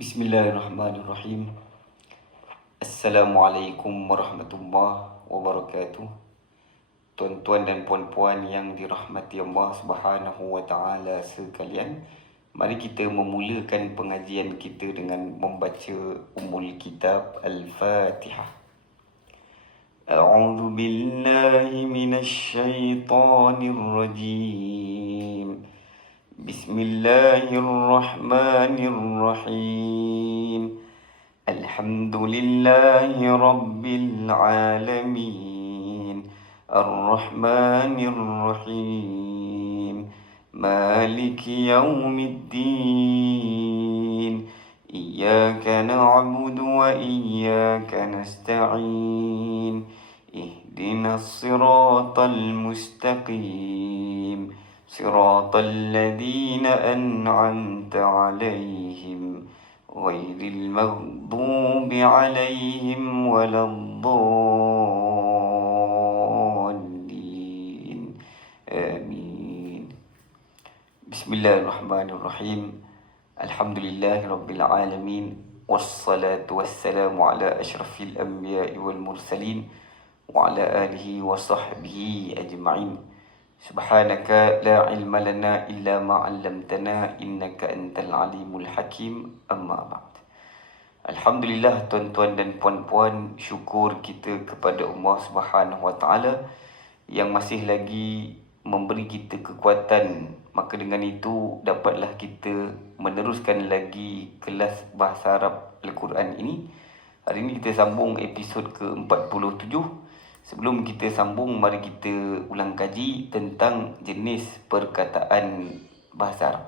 Bismillahirrahmanirrahim. Assalamualaikum warahmatullahi wabarakatuh. Tuan-tuan dan puan-puan yang dirahmati Allah Subhanahu wa taala sekalian, mari kita memulakan pengajian kita dengan membaca Ummul Kitab Al-Fatihah. A'udzu billahi minasy syaithanir rajim. Bismillahirrahmanirrahim. Alhamdulillahi rabbil alamin. Ar-Rahmanir Rahim. Maliki yaumiddin. Iyyaka na'budu wa iyyaka nasta'in. Ihdinas siratal mustaqim. صراط الذين أنعمت عليهم غير المغضوب عليهم ولا الضالين آمين. بسم الله الرحمن الرحيم. الحمد لله رب العالمين، والصلاة والسلام على أشرف الأنبياء والمرسلين وعلى آله وصحبه أجمعين. Subhanaka la ilma lana illa ma 'allamtana innaka antal alimul hakim. Amma ba'd. Alhamdulillah tuan-tuan dan puan-puan, syukur kita kepada Allah Subhanahu wa taala yang masih lagi memberi kita kekuatan. Maka dengan itu dapatlah kita meneruskan lagi kelas bahasa Arab Al-Quran ini. Hari ini kita sambung episod ke-47. Sebelum kita sambung, mari kita ulang kaji tentang jenis perkataan bahasa Arab.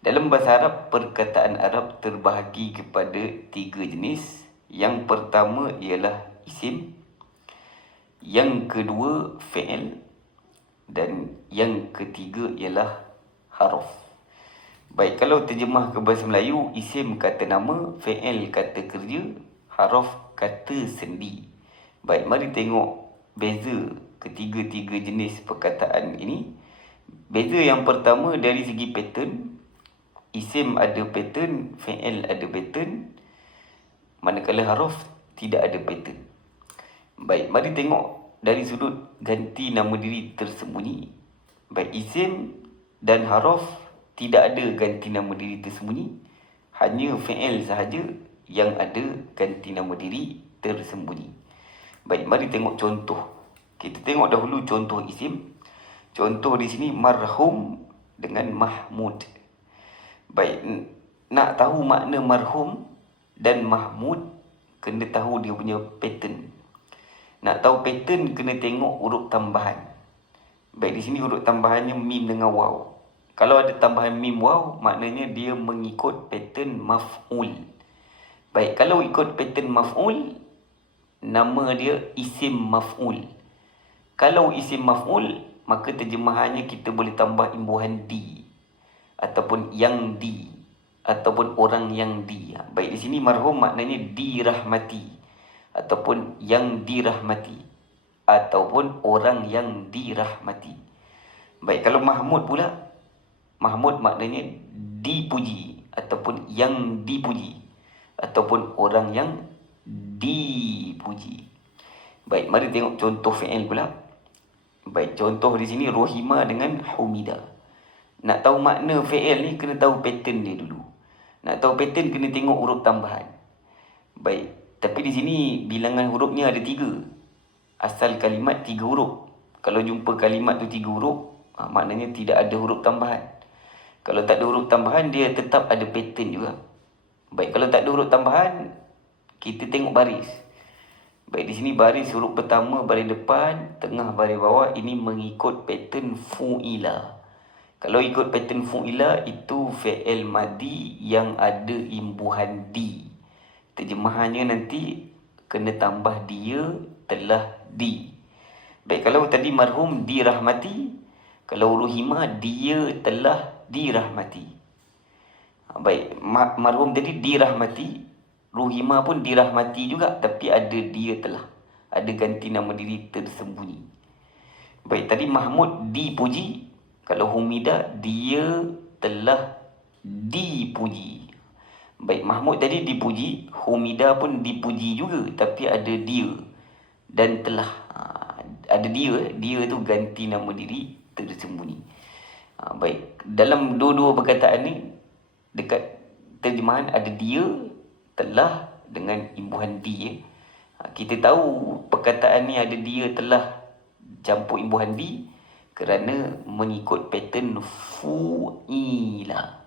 Dalam bahasa Arab, perkataan Arab terbahagi kepada 3 jenis. Yang pertama ialah isim, yang kedua fi'il, dan yang ketiga ialah haruf. Baik, kalau terjemah ke bahasa Melayu, isim kata nama, fi'il kata kerja, haruf kata sendi. Baik, mari tengok beza ketiga-tiga jenis perkataan ini. Beza yang pertama dari segi pattern. Isim ada pattern, fi'il ada pattern, manakala haruf tidak ada pattern. Baik, mari tengok dari sudut ganti nama diri tersembunyi. Baik, isim dan haruf tidak ada ganti nama diri tersembunyi. Hanya fi'il sahaja yang ada ganti nama diri tersembunyi. Baik, mari tengok contoh. Kita tengok dahulu contoh isim. Contoh di sini marhum dengan Mahmud. Baik, nak tahu makna marhum dan Mahmud, kena tahu dia punya pattern. Nak tahu pattern, kena tengok huruf tambahan. Baik, di sini huruf tambahannya mim dengan waw. Kalau ada tambahan mim waw, maknanya dia mengikut pattern maf'ul. Baik, kalau ikut pattern maf'ul, nama dia isim maf'ul. Kalau isim maf'ul, maka terjemahannya kita boleh tambah imbuhan di, ataupun yang di, ataupun orang yang di. Baik, di sini marhum maknanya dirahmati, ataupun yang dirahmati, ataupun orang yang dirahmati. Baik, kalau Mahmud pula, Mahmud maknanya dipuji, ataupun yang dipuji, ataupun orang yang dipuji. Baik, mari tengok contoh fi'il pula. Baik, contoh di sini Rohima dengan Humida. Nak tahu makna fi'il ni, kena tahu pattern dia dulu. Nak tahu pattern, kena tengok huruf tambahan. Baik, tapi di sini bilangan hurufnya ada 3. Asal kalimat 3 huruf. Kalau jumpa kalimat tu 3 huruf, maknanya tidak ada huruf tambahan. Kalau tak ada huruf tambahan, dia tetap ada pattern juga. Baik, kalau tak ada huruf tambahan, kita tengok baris. Baik, di sini baris huruf pertama, baris depan, tengah, baris bawah. Ini mengikut pattern fu'ila. Kalau ikut pattern fu'ila, itu fi'il madi yang ada imbuhan di. Terjemahannya nanti kena tambah dia telah di. Baik, kalau tadi marhum dirahmati, kalau Rohima dia telah dirahmati. Baik, marhum tadi dirahmati, Rohima pun dirahmati juga, tapi ada dia telah, ada ganti nama diri tersembunyi. Baik, tadi Mahmud dipuji, kalau Humida dia telah dipuji. Baik, Mahmud tadi dipuji, Humida pun dipuji juga, tapi ada dia dan telah. Ada dia tu ganti nama diri tersembunyi. Baik, dalam dua-dua perkataan ni, dekat terjemahan ada dia, telah dengan imbuhan di. Kita tahu perkataan ni ada dia, telah campur imbuhan di kerana mengikut pattern fu'ila.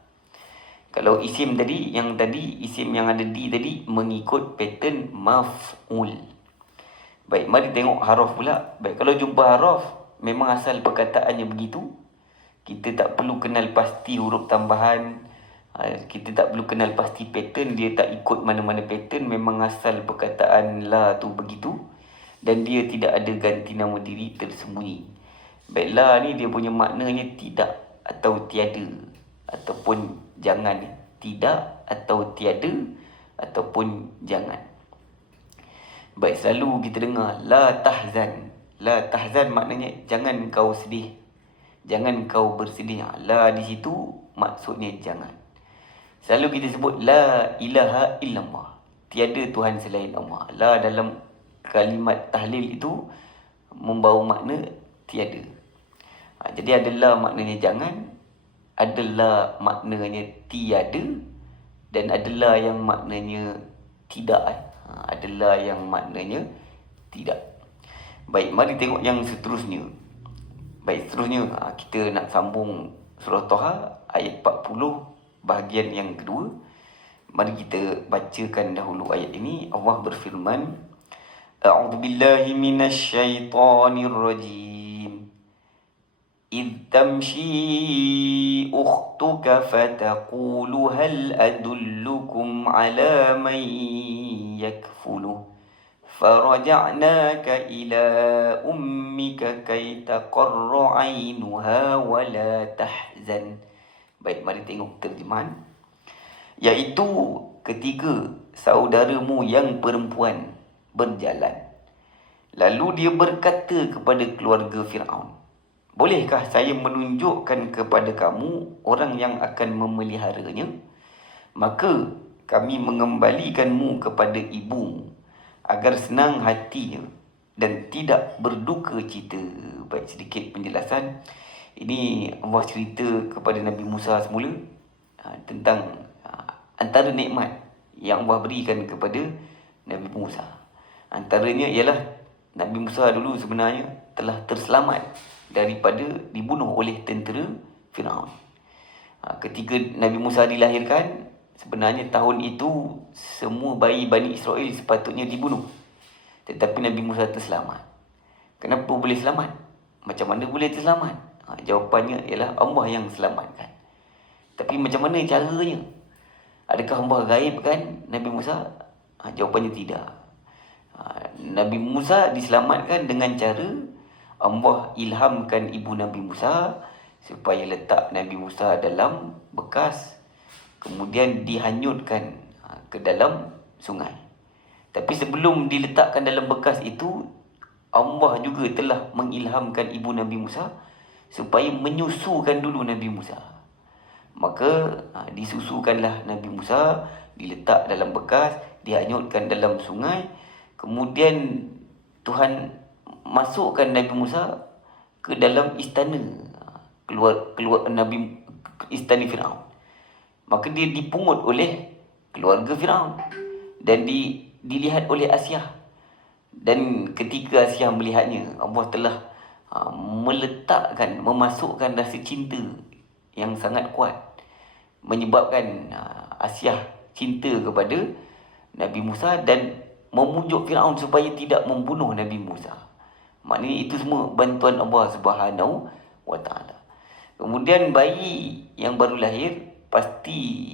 Kalau isim yang ada di tadi mengikut pattern maf'ul. Baik, mari tengok haraf pula. Baik, kalau jumpa haraf, memang asal perkataannya begitu. Kita tak perlu kenal pasti huruf tambahan. Kita tak perlu kenal pasti pattern. Dia tak ikut mana-mana pattern. Memang asal perkataan la tu begitu. Dan dia tidak ada ganti nama diri tersembunyi. Baik, la ni dia punya maknanya tidak atau tiada, ataupun jangan. Tidak atau tiada, ataupun jangan. Baik, selalu kita dengar la tahzan. La tahzan maknanya jangan kau sedih, jangan kau bersedih. La di situ maksudnya jangan. Selalu kita sebut la ilaha illallah, tiada Tuhan selain Allah. La dalam kalimat tahlil itu membawa makna tiada. Jadi ada la maknanya jangan, ada la maknanya tiada, dan ada la yang maknanya tidak. Ada la yang maknanya tidak. Baik, mari tengok yang seterusnya. Baik, seterusnya kita nak sambung surah Taha ayat 40 bahagian yang kedua. Mari kita bacakan dahulu ayat ini. Allah berfirman, A'udzubillahi minasyaitonirrajim. إذ تمشي أختك فتقول هل أدلكم على من يكفله فرجعناك إلى أمك كي تقر عينها ولا تحزن. Baik, mari tengok terjemahan. Iaitu ketika saudaramu yang perempuan berjalan, lalu dia berkata kepada keluarga Fir'aun, bolehkah saya menunjukkan kepada kamu orang yang akan memeliharanya? Maka kami mengembalikanmu kepada ibumu agar senang hatinya dan tidak berduka cita. Baik, sedikit penjelasan. Ini Allah cerita kepada Nabi Musa semula tentang antara nikmat yang Allah berikan kepada Nabi Musa. Antaranya ialah Nabi Musa dulu sebenarnya telah terselamat daripada dibunuh oleh tentera Firaun. Ketika Nabi Musa dilahirkan, sebenarnya tahun itu semua bayi Bani Israel sepatutnya dibunuh. Tetapi Nabi Musa terselamat. Kenapa boleh selamat? Macam mana boleh terselamat? Jawapannya ialah Allah yang selamatkan. Tapi macam mana caranya? Adakah Allah gaibkan Nabi Musa? Jawapannya tidak. Nabi Musa diselamatkan dengan cara Allah ilhamkan ibu Nabi Musa supaya letak Nabi Musa dalam bekas, kemudian dihanyutkan ke dalam sungai. Tapi sebelum diletakkan dalam bekas itu, Allah juga telah mengilhamkan ibu Nabi Musa supaya menyusukan dulu Nabi Musa. Maka disusukanlah Nabi Musa, diletak dalam bekas, dihanyutkan dalam sungai. Kemudian Tuhan masukkan Nabi Musa ke dalam istana, keluar Nabi istana Firaun. Maka dia dipungut oleh keluarga Firaun dan dilihat oleh Asyah. Dan ketika Asyah melihatnya, Allah telah memasukkan rasa cinta yang sangat kuat, menyebabkan Asyah cinta kepada Nabi Musa dan memujuk Firaun supaya tidak membunuh Nabi Musa. Maknanya itu semua bantuan Allah Subhanahu wa Ta'ala. Kemudian bayi yang baru lahir pasti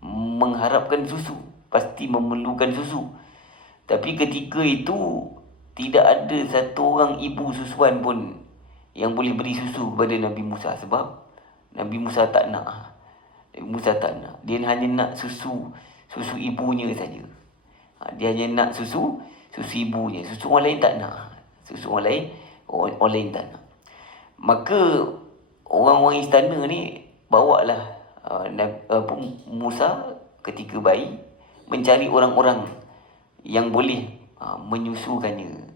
mengharapkan susu, pasti memerlukan susu. Tapi ketika itu tidak ada satu orang ibu susuan pun yang boleh beri susu kepada Nabi Musa, sebab Nabi Musa tak nak. Nabi Musa tak nak. Dia hanya nak susu ibunya saja. Dia hanya nak susu ibunya. Susu orang lain tak nak. Susu orang lain tak nak. Maka orang-orang istana ni bawalah Musa ketika bayi, mencari orang-orang yang boleh menyusukannya.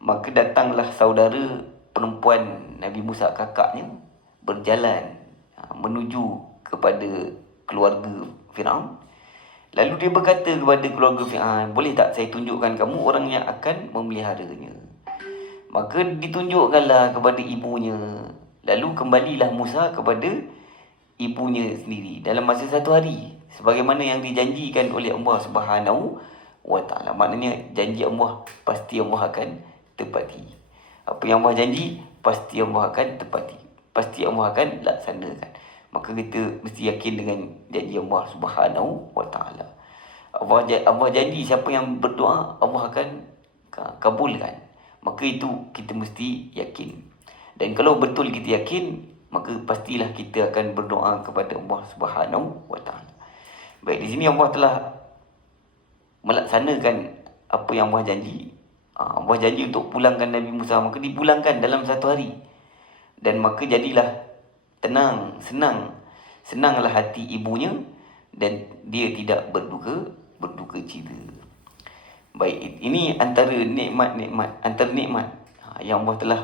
Maka datanglah saudara perempuan Nabi Musa, kakaknya, berjalan menuju kepada keluarga Firaun. Lalu dia berkata kepada keluarga Firaun, boleh tak saya tunjukkan kamu orang yang akan memeliharanya? Maka ditunjukkanlah kepada ibunya. Lalu kembalilah Musa kepada ibunya sendiri dalam masa 1 hari, sebagaimana yang dijanjikan oleh Allah Subhanahu wa Ta'ala. Maknanya janji Allah pasti Allah akan tepati. Apa yang Allah janji pasti Allah akan tepati, pasti Allah akan laksanakan. Maka kita mesti yakin dengan janji Allah Subhanahu wa Ta'ala. Allah janji siapa yang berdoa Allah akan kabulkan. Maka itu kita mesti yakin. Dan kalau betul kita yakin, maka pastilah kita akan berdoa kepada Allah Subhanahu wa Ta'ala. Baik, di sini Allah telah melaksanakan apa yang Allah janji. Allah janji untuk pulangkan Nabi Musa, maka dipulangkan dalam 1 hari. Dan maka jadilah tenang, senanglah hati ibunya, dan dia tidak berduka cita. Baik, ini antara nikmat yang Allah telah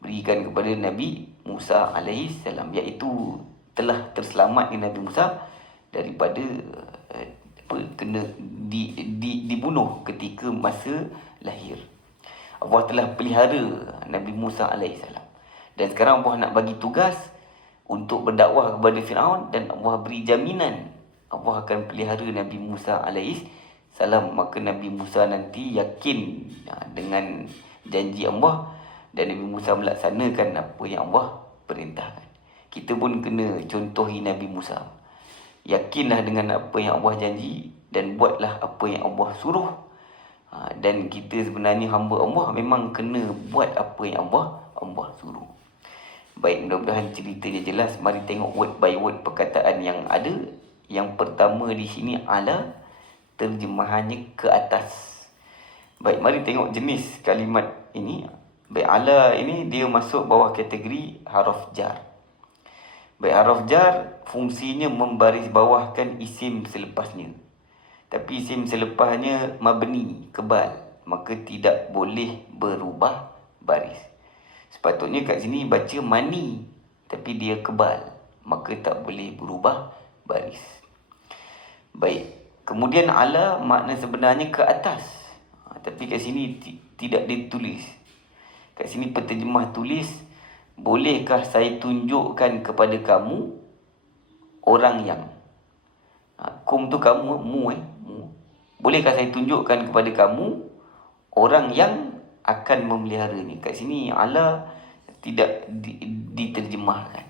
berikan kepada Nabi Musa AS, iaitu telah terselamatkan Nabi Musa daripada kena dibunuh ketika masa lahir. Allah telah pelihara Nabi Musa AS. Dan sekarang Allah nak bagi tugas untuk berdakwah kepada Firaun, dan Allah beri jaminan Allah akan pelihara Nabi Musa AS. Maka Nabi Musa nanti yakin dengan janji Allah, dan Nabi Musa melaksanakan apa yang Allah perintahkan. Kita pun kena contohi Nabi Musa. Yakinlah dengan apa yang Allah janji, dan buatlah apa yang Allah suruh. Dan kita sebenarnya hamba Allah, memang kena buat apa yang Allah suruh. Baik, mudah-mudahan ceritanya jelas. Mari tengok word by word perkataan yang ada. Yang pertama di sini ala, terjemahannya ke atas. Baik, mari tengok jenis kalimat ini. Baik, ala ini dia masuk bawah kategori haraf jar. Baik, haraf jar fungsinya membaris bawahkan isim selepasnya. Tapi isim selepasnya mabni, kebal, maka tidak boleh berubah baris. Sepatutnya kat sini baca mani, tapi dia kebal, maka tak boleh berubah baris. Baik, kemudian ala makna sebenarnya ke atas. Tapi kat sini tidak ditulis. Kat sini penterjemah tulis, bolehkah saya tunjukkan kepada kamu orang yang. Kum tu kamu, mu. Bolehkah saya tunjukkan kepada kamu orang yang akan memeliharanya. Kat sini ala tidak diterjemahkan.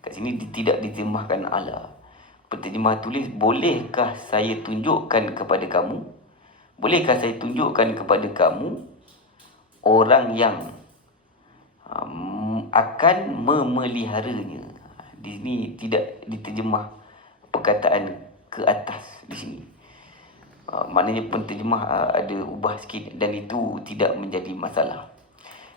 Kat sini tidak diterjemahkan ala. Penterjemah tulis, bolehkah saya tunjukkan kepada kamu, bolehkah saya tunjukkan kepada kamu orang yang akan memeliharanya. Di sini tidak diterjemah perkataan ke atas di sini. Maknanya penterjemah ada ubah sikit, dan itu tidak menjadi masalah.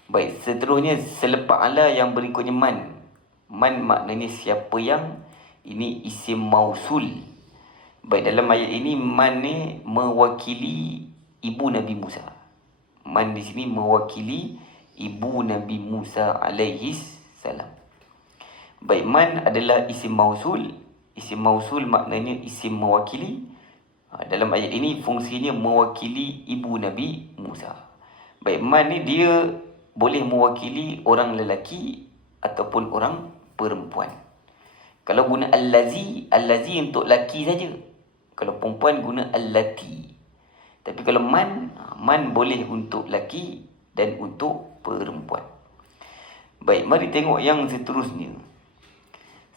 Baik, seterusnya selepas ala yang berikutnya man. Man maknanya siapa yang. Ini isim mausul. Baik, dalam ayat ini man ni mewakili ibu Nabi Musa. Man di sini mewakili ibu Nabi Musa alaihi salam. Baik, man adalah isim mausul. Isim mausul maknanya isim mewakili. Dalam ayat ini fungsinya mewakili ibu Nabi Musa. Baik, man ni dia boleh mewakili orang lelaki ataupun orang perempuan. Kalau guna allazi untuk laki saja. Kalau perempuan guna allati. Tapi kalau man boleh untuk laki dan untuk perempuan. Baik, mari tengok yang seterusnya.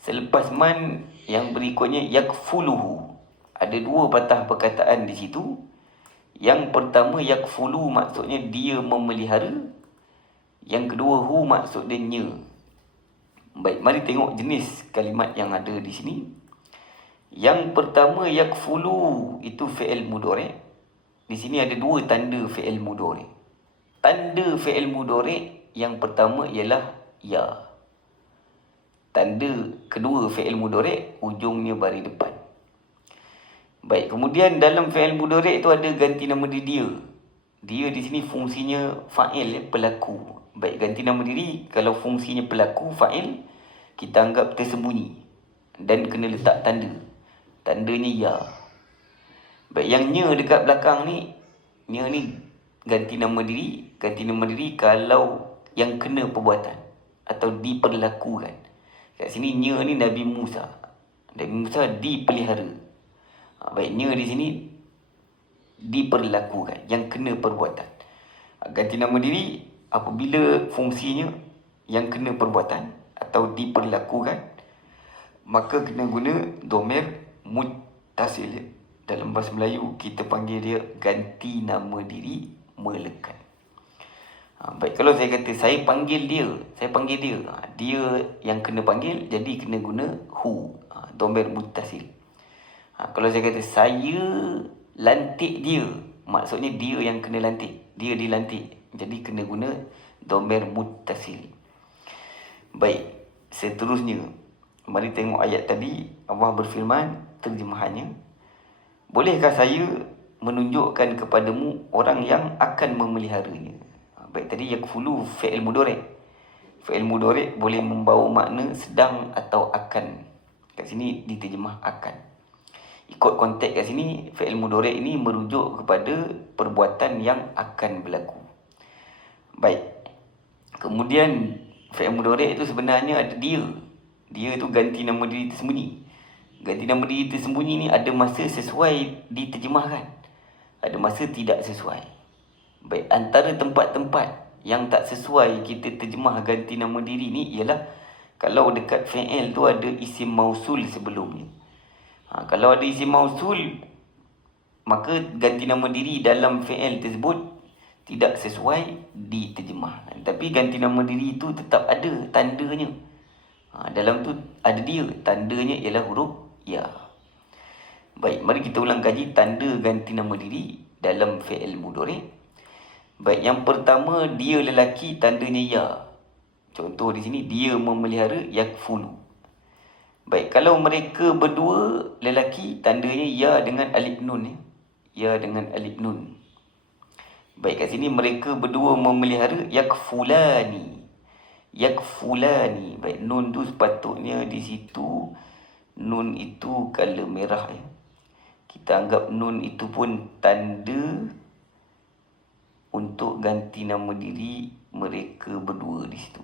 Selepas man, yang berikutnya yakfuluhu. Ada 2 patah perkataan di situ. Yang pertama yakfulu maksudnya dia memelihara. Yang kedua hu maksudnya nya. Baik, mari tengok jenis kalimat yang ada di sini. Yang pertama yakfulu itu fi'il mudhari'. Di sini ada 2 tanda fi'il mudhari'. Tanda fi'il mudhari' yang pertama ialah ya. Tanda kedua fi'il mudhari' ujungnya baris depan. Baik, kemudian dalam fi'il mudhari' tu ada ganti nama dia. Dia di sini fungsinya fa'il, pelaku. Baik, ganti nama diri kalau fungsinya pelaku, fa'il, kita anggap tersembunyi dan kena letak tanda. Tandanya ya. Baik, yang nya dekat belakang ni, nya ni ganti nama diri. Ganti nama diri kalau yang kena perbuatan atau diperlakukan. Kat sini nya ni Nabi Musa. Nabi Musa dipelihara. Baiknya di sini diperlakukan, yang kena perbuatan. Ganti nama diri apabila fungsinya yang kena perbuatan atau diperlakukan, maka kena guna dhamir muttasil. Dalam bahasa Melayu kita panggil dia ganti nama diri melekat. Baik, kalau saya kata saya panggil dia, dia yang kena panggil, jadi kena guna hu, dhamir muttasil. Kalau saya kata saya lantik dia, maksudnya dia yang kena lantik, dia dilantik, jadi kena guna dhamir muttasil. Baik, seterusnya mari tengok ayat tadi. Allah berfirman, terjemahannya, bolehkah saya menunjukkan kepadamu orang yang akan memeliharanya? Baik, tadi yakfulu fi'il mudhari'. Fi'il mudhari' boleh membawa makna sedang atau akan. Kat sini diterjemah akan. Ikut konteks kat sini, fi'il mudhari' ini merujuk kepada perbuatan yang akan berlaku. Baik. Kemudian fi'il mudhari' itu sebenarnya ada dia. Dia tu ganti nama diri tersembunyi. Ganti nama diri tersembunyi ni ada masa sesuai diterjemahkan, ada masa tidak sesuai. Baik, antara tempat-tempat yang tak sesuai kita terjemah ganti nama diri ni ialah kalau dekat fi'il tu ada isim mausul sebelumnya. Kalau ada isim mausul, maka ganti nama diri dalam fi'il tersebut tidak sesuai diterjemah. Tapi ganti nama diri itu tetap ada tandanya. Dalam tu ada dia, tandanya ialah huruf ya. Baik, mari kita ulang kaji tanda ganti nama diri dalam fi'il mudhari'. Baik, yang pertama, dia lelaki, tandanya ya. Contoh di sini, dia memelihara yakfulu. Baik, kalau mereka berdua lelaki, tandanya ya dengan alif nun ya. Ya dengan alif nun. Baik, kat sini mereka berdua memelihara yakfulani. Yakfulani. Baik, nun tu sepatutnya di situ, nun itu color merah ya. Kita anggap nun itu pun tanda untuk ganti nama diri mereka berdua di situ.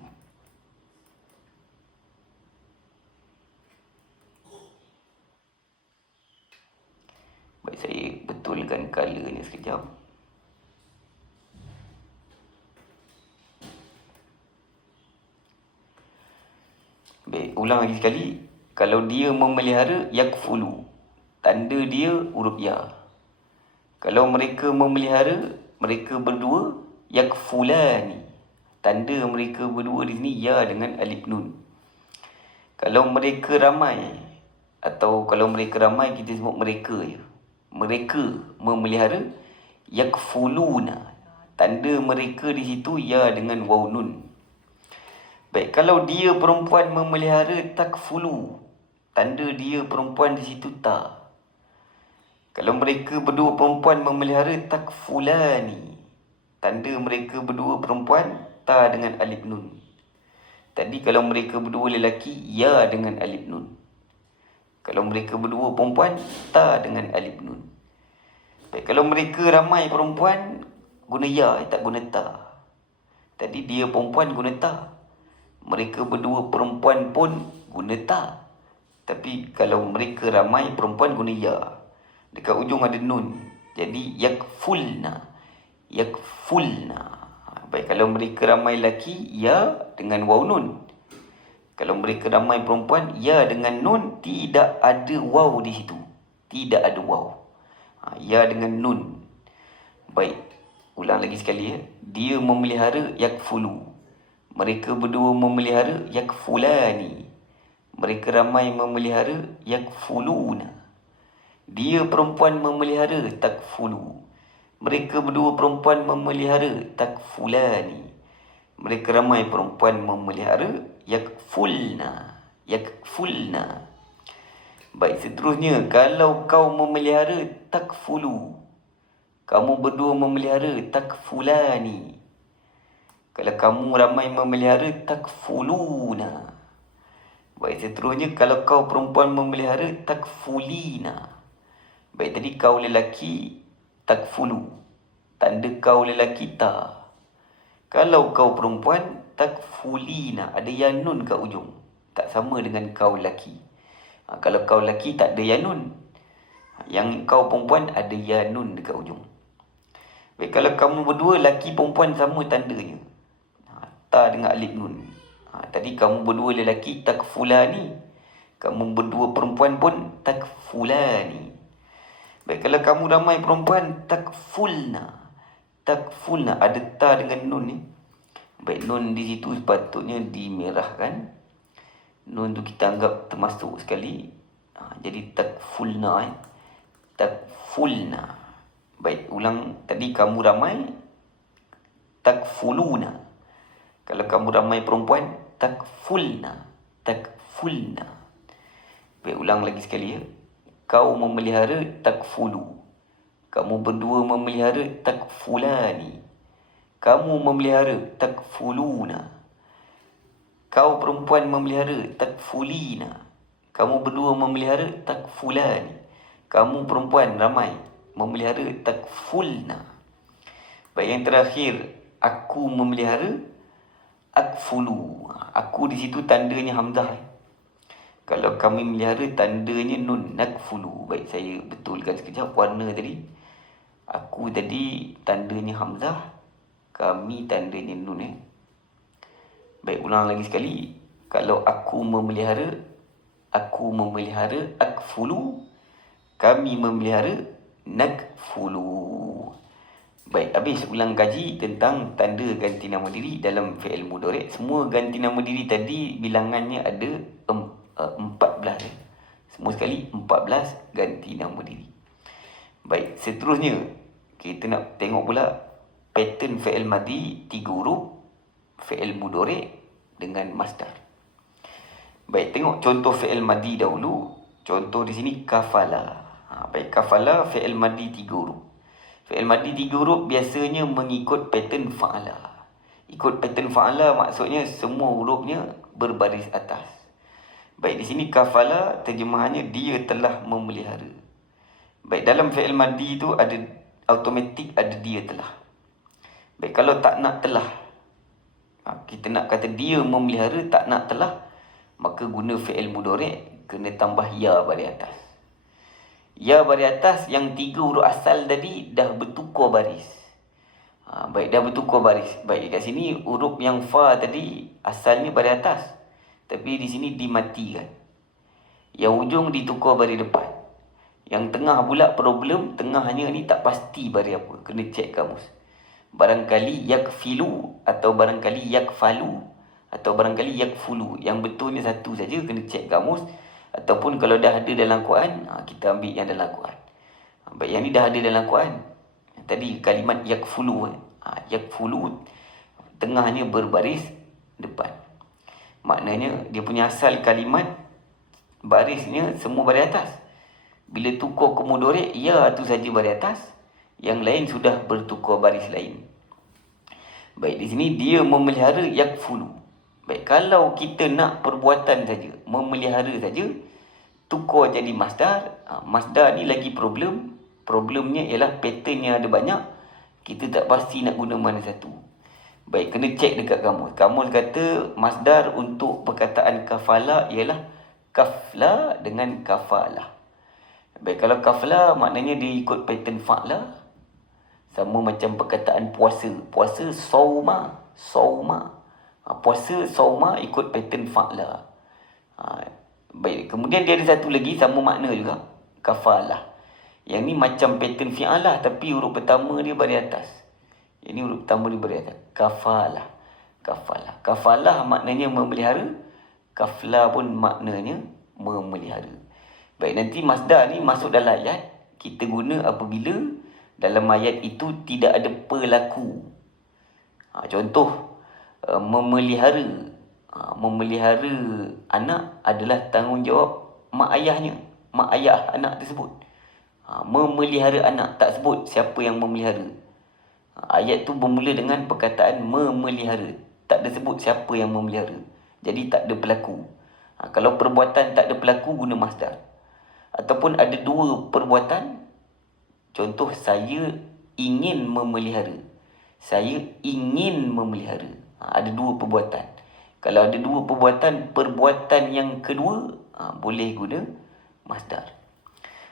Baik, saya betulkan colornya sekejap. Baik, ulang lagi sekali. Kalau dia memelihara yakfulu, tanda dia huruf ya. Kalau mereka memelihara, mereka berdua yakfulani, tanda mereka berdua di sini ya dengan alif nun. Kalau mereka ramai, atau kalau mereka ramai kita sebut mereka je. Mereka memelihara yakfuluna, tanda mereka di situ ya dengan waw nun. Baik, kalau dia perempuan memelihara takfulu, tanda dia perempuan di situ ta. Kalau mereka berdua perempuan memelihara takfulani, tanda mereka berdua perempuan ta dengan alif nun. Tadi kalau mereka berdua lelaki, ya dengan alif nun. Kalau mereka berdua perempuan, ta dengan alif nun. Baik, kalau mereka ramai perempuan, guna ya, tak guna ta. Tadi dia perempuan guna ta. Mereka berdua perempuan pun guna ta. Tapi kalau mereka ramai perempuan guna ya. Dekat ujung ada nun. Jadi yakfulna. Yakfulna. Baik, kalau mereka ramai lelaki, ya dengan waw nun. Kalau mereka ramai perempuan, ya dengan nun, tidak ada waw di situ. Tidak ada waw. Ya dengan nun. Baik, ulang lagi sekali ya. Dia memelihara yakfulu. Mereka berdua memelihara yakfulani. Mereka ramai memelihara yakfuluna. Dia perempuan memelihara takfulu. Mereka berdua perempuan memelihara takfulani. Mereka ramai perempuan memelihara yakfulna. Yakfulna. Baik, seterusnya, kalau kau memelihara takfulu. Kamu berdua memelihara takfulani. Kalau kamu ramai memelihara takfuluna. Baik, seterusnya, kalau kau perempuan memelihara takfulina. Baik, tadi kau lelaki takfulu. Tanda kau lelaki ta. Kalau kau perempuan takfulina. Ada yanun kat ujung. Tak sama dengan kau lelaki. Kalau kau lelaki tak ada yanun. Yang kau perempuan ada yanun dekat ujung. Baik, kalau kamu berdua lelaki perempuan sama tandanya. Ta dengan alif nun. Tadi kamu berdua lelaki takfulani. Kamu berdua perempuan pun takfulani. Baik, kalau kamu ramai perempuan takfulna. Takfulna ada ta dengan nun ni. Baik, nun di situ sepatutnya dimerahkan. Nun tu kita anggap termasuk sekali. Jadi takfulna. Takfulna. Baik, ulang. Tadi kamu ramai takfuluna. Kalau kamu ramai perempuan takfulna. Takfulna. Baik, ulang lagi sekali ya. Kau memelihara takfulu. Kamu berdua memelihara takfulani. Kamu memelihara takfuluna. Kau perempuan memelihara takfulina. Kamu berdua memelihara takfulani. Kamu perempuan ramai memelihara takfulna. Baik, yang terakhir, aku memelihara akfulu. Aku di situ tandanya hamzah. Kalau kami melihara tandanya nun, nakfulu. Baik, saya betulkan sekejap warna tadi. Aku tadi tandanya hamzah, kami tandanya nun. Baik, ulang lagi sekali. Kalau aku memelihara akfulu. Kami memelihara nakfulu. Baik, habis ulang kaji tentang tanda ganti nama diri dalam fi'il mudhari'. Semua ganti nama diri tadi bilangannya ada 14. Semua sekali 14 ganti nama diri. Baik, seterusnya kita nak tengok pula pattern fi'il madhi 3 huruf, fi'il mudhari' dengan masdar. Baik, tengok contoh fi'il madhi dahulu. Contoh di sini kafala. Baik, kafala fi'il madhi 3 huruf. Fi'il madhi 3 huruf biasanya mengikut pattern fa'ala. Ikut pattern fa'ala maksudnya semua hurufnya berbaris atas. Baik, di sini kafala terjemahannya dia telah memelihara. Baik, dalam fi'il madhi tu ada automatik ada dia telah. Baik, kalau tak nak telah, kita nak kata dia memelihara, tak nak telah, maka guna fi'il mudhari' kena tambah ya baris atas. Ya baris atas yang 3 huruf asal tadi dah bertukar baris. Baik, dah bertukar baris. Baik, kat sini huruf yang fa tadi asalnya baris atas, tapi di sini dimatikan. Yang ujung ditukar baris depan. Yang tengah pula problem, tengahnya ni tak pasti baris apa. Kena cek kamus. Barangkali yakfilu atau barangkali yakfalu atau barangkali yakfulu. Yang betulnya satu saja, kena cek kamus. Ataupun kalau dah ada dalam Quran, kita ambil yang dalam Quran. Baik, yang ni dah ada dalam Quran. Tadi kalimat yakfulu. Yakfulu tengahnya berbaris depan. Maknanya dia punya asal kalimat barisnya semua baris atas. Bila tukar ke mudhari', ya tu saja baris atas, yang lain sudah bertukar baris lain. Baik, di sini dia memelihara yakfulu. Baik, kalau kita nak perbuatan saja, memelihara saja, tukar jadi masdar. Masdar ni lagi problem. Problemnya ialah patternnya ada banyak. Kita tak pasti nak guna mana satu. Baik, kena cek dekat kamus. Kamus kata masdar untuk perkataan kafala ialah kafla dengan kafalah. Baik, kalau kafla maknanya dia ikut pattern fa'la. Sama macam perkataan puasa. Puasa sauma. Sauma. Puasa sauma ikut pattern fa'la. Baik, kemudian dia ada satu lagi sama makna juga. Kafalah. Yang ni macam pattern fi'alah tapi huruf pertama dia baris atas. Yang ni huruf pertama dia baris atas. Kafalah. Kafalah. Kafalah maknanya memelihara. Kafla pun maknanya memelihara. Baik, nanti masdar ni masuk dalam ayat. Kita guna apabila dalam ayat itu tidak ada pelaku. Contoh, memelihara. Memelihara anak adalah tanggungjawab mak ayahnya. mak ayah anak tersebut. Memelihara anak, tak sebut siapa yang memelihara. Ayat tu bermula dengan perkataan memelihara, tak ada sebut siapa yang memelihara. Jadi tak ada pelaku. Kalau perbuatan tak ada pelaku, guna masdar. Ataupun ada dua perbuatan, contoh saya ingin memelihara, saya ingin memelihara. Ada dua perbuatan. Kalau ada dua perbuatan yang kedua, boleh guna masdar.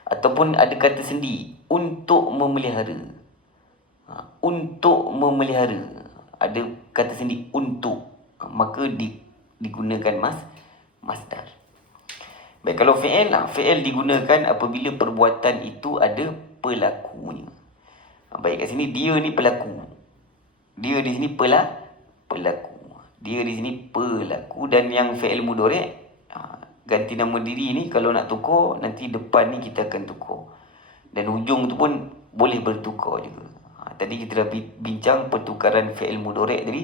Ataupun ada kata sendi, untuk memelihara. Untuk memelihara, ada kata sendi untuk, maka digunakan masdar. Baik, kalau fi'il digunakan apabila perbuatan itu ada pelakunya. Baik, kat sini dia ni pelaku. Dia di sini pelaku. Dia di sini pelaku. Dan yang fi'il mudhari' ganti nama diri ni kalau nak tukar, nanti depan ni kita akan tukar. Dan hujung tu pun boleh bertukar juga. Tadi kita dah bincang pertukaran fi'il mudhari' tadi.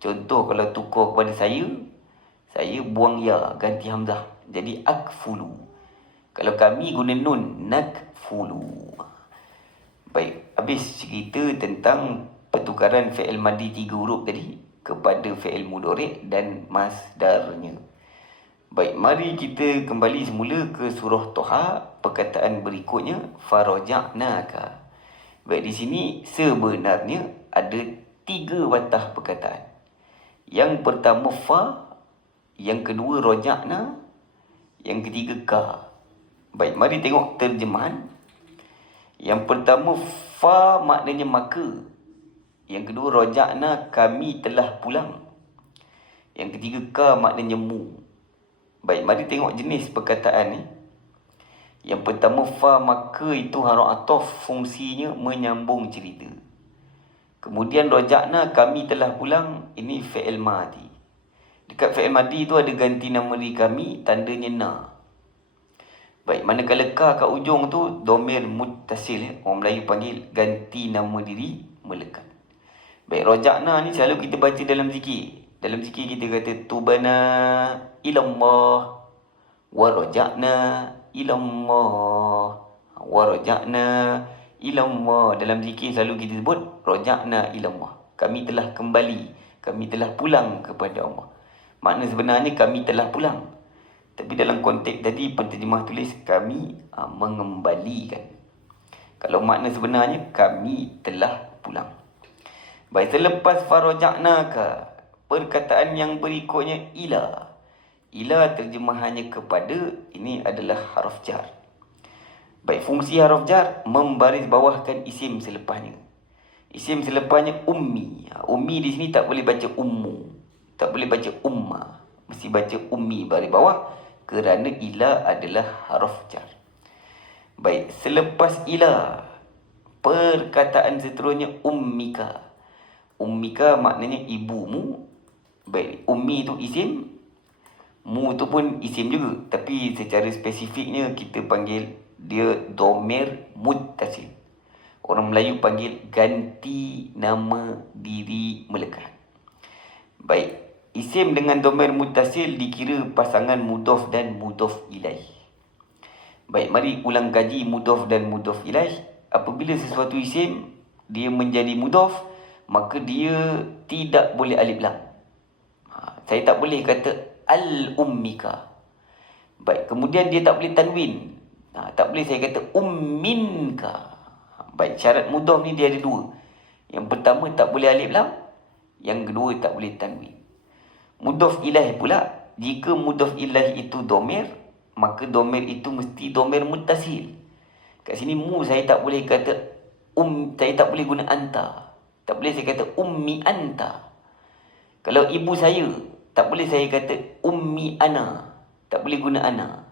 Contoh kalau tukar kepada saya buang ya, ganti hamzah, jadi akfulu. Kalau kami guna nun, nakfulu. Baik, habis cerita tentang pertukaran fi'il madi 3 huruf tadi kepada fi'il mudhari' dan masdarnya. Baik, mari kita kembali semula ke surah Toha, perkataan berikutnya faraja'naka. Baik, di sini sebenarnya ada 3 watah perkataan. Yang pertama fa, yang kedua raja'na, yang ketiga ka. Baik, mari tengok terjemahan. Yang pertama fa maknanya maka. Yang kedua raja'na, kami telah pulang. Yang ketiga ka maknanya mu. Baik, mari tengok jenis perkataan ni. Yang pertama fa, maka itu haruf ataf, fungsinya menyambung cerita. Kemudian raja'na, kami telah pulang, ini fi'il madi. Dekat fi'il madi tu ada ganti nama diri kami, tandanya na. Baik, manakala ka kat ujung tu dhamir muttasil, orang Melayu panggil ganti nama diri melekat. Baik, raja'na ni selalu kita baca dalam zikir. Dalam zikir kita kata tubana ilallah wa raja'na ilallah wa raja'na ilallah. Dalam zikir selalu kita sebut raja'na ilallah, kami telah kembali, kami telah pulang kepada Allah. Makna sebenarnya kami telah pulang, tapi dalam konteks tadi penterjemah tulis kami mengembalikan. Kalau makna sebenarnya kami telah pulang. Baik, selepas faraja'naka, perkataan yang berikutnya ila. Ila terjemahannya kepada, ini adalah harf jar. Baik, fungsi harf jar membaris bawahkan isim selepasnya. Isim selepasnya ummi. Ummi di sini tak boleh baca ummu, tak boleh baca umma, mesti baca ummi baris bawah kerana ila adalah harf jar. Baik, selepas ila, perkataan seterusnya ummika. Ummika maknanya ibumu. Baik, ummi itu isim, mu tu pun isim juga, tapi secara spesifiknya kita panggil dia dhamir muttasil. Orang Melayu panggil ganti nama diri melekat. Baik, isim dengan dhamir muttasil dikira pasangan mudhaf dan mudhaf ilaih. Baik, mari ulang kaji mudhaf dan mudhaf ilaih. Apabila sesuatu isim dia menjadi mudhaf, maka dia tidak boleh alif lam. Saya tak boleh kata al-ummika. Baik, kemudian dia tak boleh tanwin. Tak boleh saya kata umminka. Baik, syarat mudhaf ni dia ada 2. Yang pertama tak boleh alif lam, yang kedua tak boleh tanwin. Mudhaf ilaih pula, jika mudhaf ilaih itu dhamir, maka dhamir itu mesti dhamir muttasil. Kat sini mu saya tak boleh kata saya tak boleh guna anta. Tak boleh saya kata ummi anta. Kalau ibu saya, tak boleh saya kata ummi ana. Tak boleh guna ana.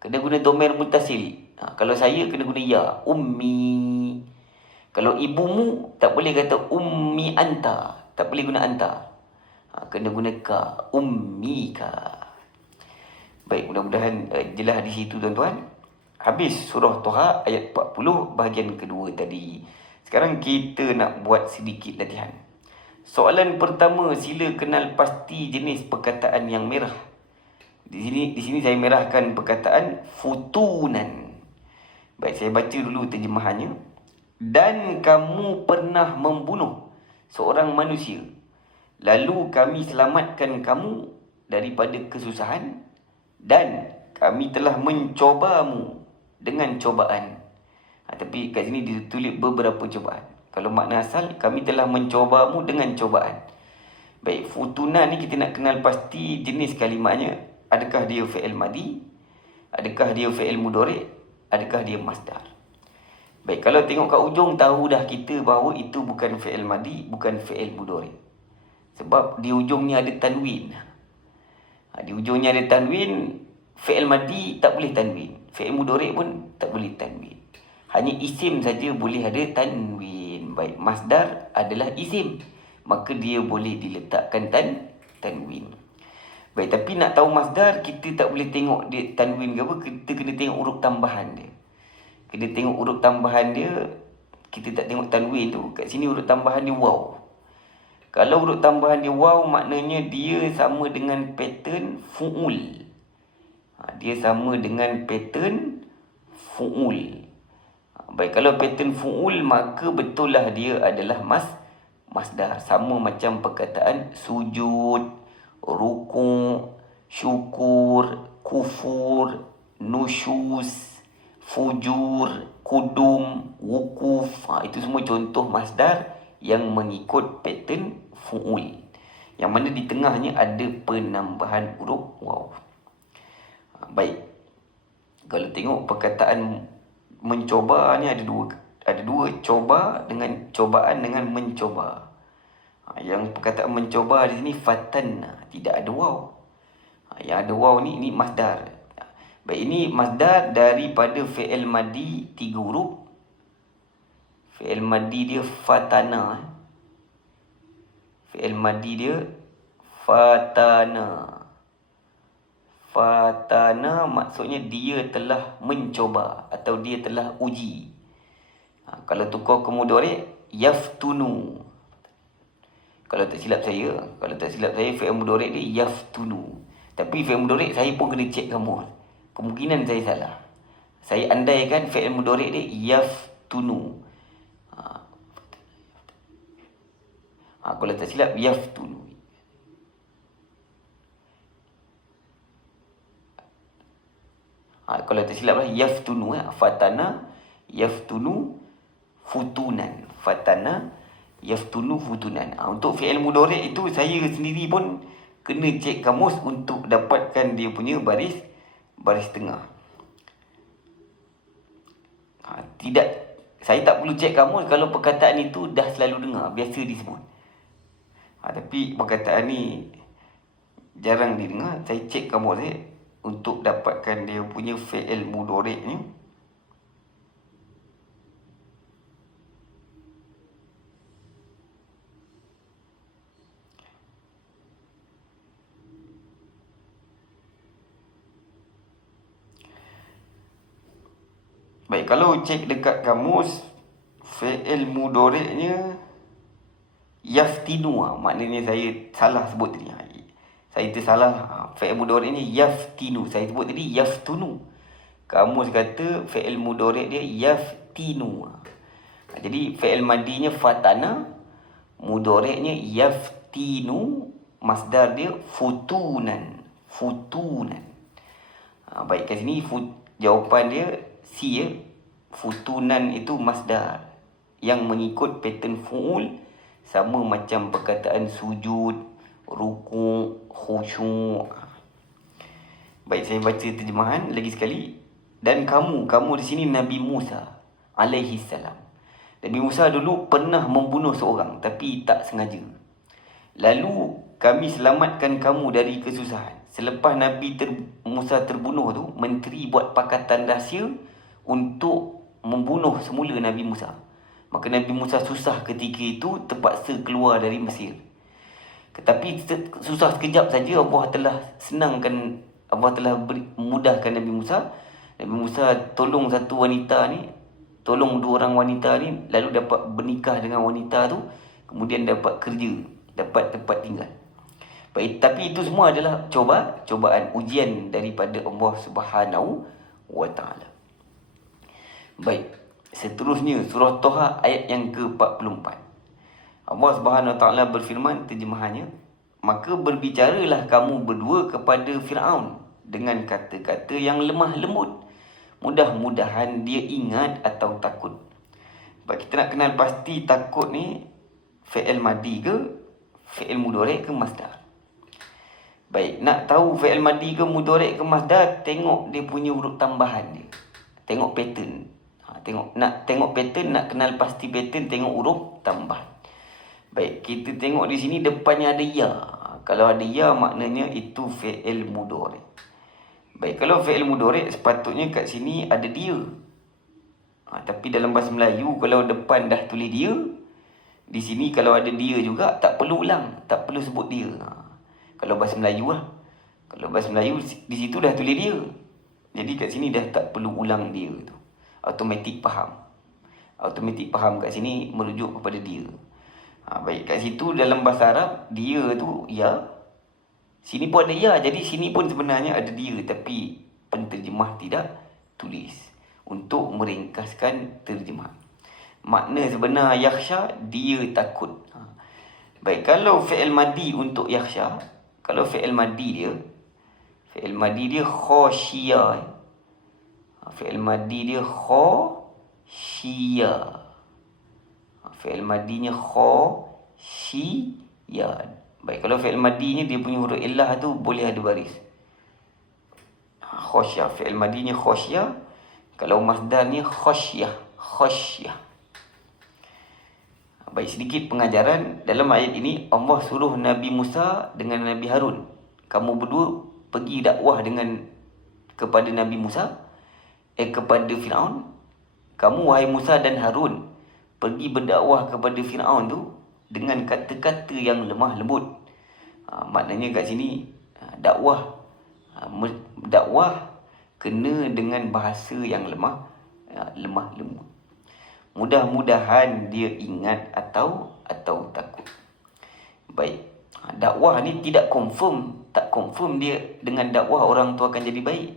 Kena guna dhamir muttasil. Kalau saya kena guna ya, ummi. Kalau ibumu, tak boleh kata ummi anta. Tak boleh guna anta. Kena guna ka, ummika. Baik, mudah-mudahan jelas di situ tuan-tuan. Habis surah Toha ayat 40 bahagian kedua tadi. Sekarang kita nak buat sedikit latihan. Soalan pertama, sila kenal pasti jenis perkataan yang merah. Di sini saya merahkan perkataan futunan. Baik, saya baca dulu terjemahannya. Dan kamu pernah membunuh seorang manusia, lalu kami selamatkan kamu daripada kesusahan, dan kami telah mencobamu dengan cobaan. Tapi kat sini ditulis beberapa cobaan. Kalau makna asal, kami telah mencobamu dengan cobaan. Baik, futunan ni kita nak kenal pasti jenis kalimatnya. Adakah dia fi'il madi? Adakah dia fi'il mudhari'? Adakah dia masdar? Baik, kalau tengok kat ujung, tahu dah kita bahawa itu bukan fi'il madi, bukan fi'il mudhari'. Sebab di ujungnya ada tanwin. Di ujungnya ada tanwin. Fi'il madi tak boleh tanwin. Fi'il mudhari' pun tak boleh tanwin. Hanya isim saja boleh ada tanwin. Baik, masdar adalah isim, maka dia boleh diletakkan tanwin. Baik, tapi nak tahu masdar, kita tak boleh tengok dia tanwin ke apa. Kita kena tengok huruf tambahan dia. Kita tengok huruf tambahan dia. Kita tak tengok tanwin tu. Kat sini huruf tambahan dia waw. Kalau huruf tambahan dia waw, maknanya dia sama dengan pattern fu'ul. Dia sama dengan pattern fu'ul. Baik, kalau pattern fu'ul, maka betul lah dia adalah masdar. Sama macam perkataan sujud, ruku', syukur, kufur, nusyus, fujur, kudum, wukuf. Itu semua contoh masdar yang mengikut pattern fu'ul, yang mana di tengahnya ada penambahan huruf waw. Baik, kalau tengok perkataan mencoba ni ada dua, coba dengan cobaan dengan mencoba. Yang perkataan mencoba di sini fatanna, tidak ada waw. Yang ada waw ni masdar. Baik, ini masdar daripada fi'il madi 3 huruf. Fi'il madi dia fatana. Fi'il madi dia fatana. Fatana maksudnya dia telah mencoba atau dia telah uji. Kalau tukar ke mudhari', yaftunu. Kalau tak silap saya fi'il mudhari' dia yaftunu. Tapi fi'il mudhari' saya pun kena cek kamu. Kemungkinan saya salah. Saya andaikan fi'il mudhari' dia yaftunu. Kalau tak silap, yaftunu. Kalau tak silap lah, yaftunu. Fatana, yaftunu, futunan. Fatana, yaftunu, futunan. Untuk fi'il mudhari' itu, saya sendiri pun kena cek kamus untuk dapatkan dia punya baris tengah. Tidak, saya tak perlu cek kamus kalau perkataan itu dah selalu dengar, biasa disebut. Tapi perkataan ni jarang didengar. Saya cek kamus untuk dapatkan dia punya fi'il mudhari' ni. Baik, kalau cek dekat kamus, fi'il mudhari'nya yaftinu. Maknanya saya salah sebut tadi. Saya tersalah. Fi'il mudhari' ni yaftinu. Saya sebut tadi yaftunu. Kamus kata fi'il mudhari' dia yaftinu. Jadi fi'il madinya fatana, mudhari'nya yaftinu, masdar dia futunan. Futunan. Baik, kat sini jawapan dia C ya. Futunan itu masdar yang mengikut pattern fu'ul, sama macam perkataan sujud, ruku', khusyuk. Baik, saya baca terjemahan lagi sekali. Dan kamu di sini Nabi Musa alaihi salam. Nabi Musa dulu pernah membunuh seorang tapi tak sengaja. Lalu kami selamatkan kamu dari kesusahan. Selepas Nabi Musa terbunuh tu, menteri buat pakatan rahsia untuk membunuh semula Nabi Musa. Maka Nabi Musa susah ketika itu, terpaksa keluar dari Mesir. Tetapi susah sekejap saja, Allah telah memudahkan Nabi Musa. Nabi Musa tolong satu wanita ni, tolong 2 orang wanita ni, lalu dapat bernikah dengan wanita tu, kemudian dapat kerja, dapat tempat tinggal. Baik, tapi itu semua adalah cobaan, ujian daripada Allah Subhanahu wa Ta'ala. Baik, seterusnya surah Toha ayat yang ke-44. Allah Subhanahu wa Ta'ala berfirman, terjemahannya, maka berbicaralah kamu berdua kepada Firaun dengan kata-kata yang lemah lembut. Mudah-mudahan dia ingat atau takut. Baik, kita nak kenal pasti takut ni fi'il madi ke, fi'il mudhari' ke masdar. Baik, nak tahu fi'il madi ke mudhari' ke masdar, tengok dia punya huruf tambahan dia. Tengok pattern. Nak tengok pattern, nak kenal pasti pattern, tengok huruf tambahan. Baik, kita tengok di sini depannya ada ya. Kalau ada ya, maknanya itu fi'il mudhari'. Baik, kalau fi'il mudhari' sepatutnya kat sini ada dia. Tapi dalam bahasa Melayu, kalau depan dah tulis dia, di sini kalau ada dia juga, tak perlu ulang, tak perlu sebut dia. Kalau bahasa Melayu lah. Kalau bahasa Melayu, di situ dah tulis dia. Jadi kat sini dah tak perlu ulang dia tu. Automatik faham. Automatik faham kat sini merujuk kepada dia. Baik, kat situ dalam bahasa Arab, dia tu ya. Sini pun ada ya, jadi sini pun sebenarnya ada dia. Tapi penterjemah tidak tulis. Untuk meringkaskan terjemah. Makna sebenar yakhsha, dia takut. Baik, kalau fi'il madi untuk yakhsha, kalau fi'il madi dia khashiyah. Fi'il madi dia khashiyah. Fi'il madinya khashiyah. Baik, kalau fi'il madinya dia punya huruf illah tu boleh ada baris. Khashiyah, fi'il madinya khashiyah. Kalau masdarnya khasyah. Baik, sedikit pengajaran. Dalam ayat ini Allah suruh Nabi Musa dengan Nabi Harun, kamu berdua pergi dakwah kepada Nabi Musa, kepada Firaun. Kamu wahai Musa dan Harun, pergi berdakwah kepada Firaun tu dengan kata-kata yang lemah lembut. Maknanya kat sini dakwah kena dengan bahasa yang lemah lembut. Mudah-mudahan dia ingat atau takut. Baik, dakwah ni tak confirm dia dengan dakwah orang tu akan jadi baik.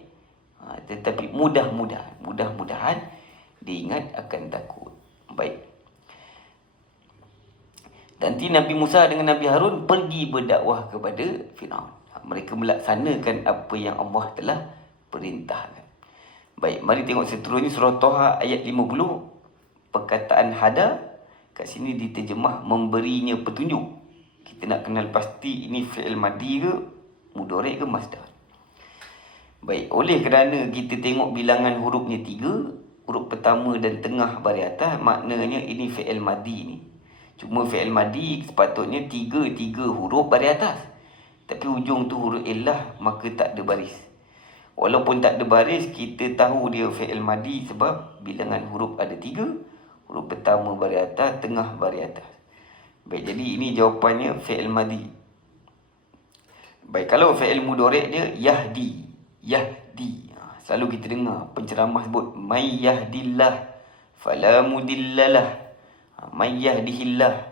Tetapi mudah-mudahan dia ingat akan takut. Baik. Nanti Nabi Musa dengan Nabi Harun pergi berdakwah kepada Firaun. Mereka melaksanakan apa yang Allah telah perintahkan. Baik, mari tengok seterusnya surah Toha ayat 50. Perkataan hada kat sini diterjemah memberinya petunjuk. Kita nak kenal pasti ini fi'il madi ke, mudhari' ke masdar. Baik, oleh kerana kita tengok bilangan hurufnya 3, huruf pertama dan tengah baris atas, maknanya ini fi'il madi ni. Cuma fi'il madi sepatutnya 3 huruf baris atas. Tapi hujung tu huruf illah, maka tak ada baris. Walaupun tak ada baris, kita tahu dia fi'il madi sebab bilangan huruf ada 3. Huruf pertama baris atas, tengah baris atas. Baik, jadi ini jawapannya fi'il madi. Baik, kalau fi'il mudhari' dia yahdi. Selalu kita dengar penceramah sebut may yahdillah fala mudillalah. May yahdihillah.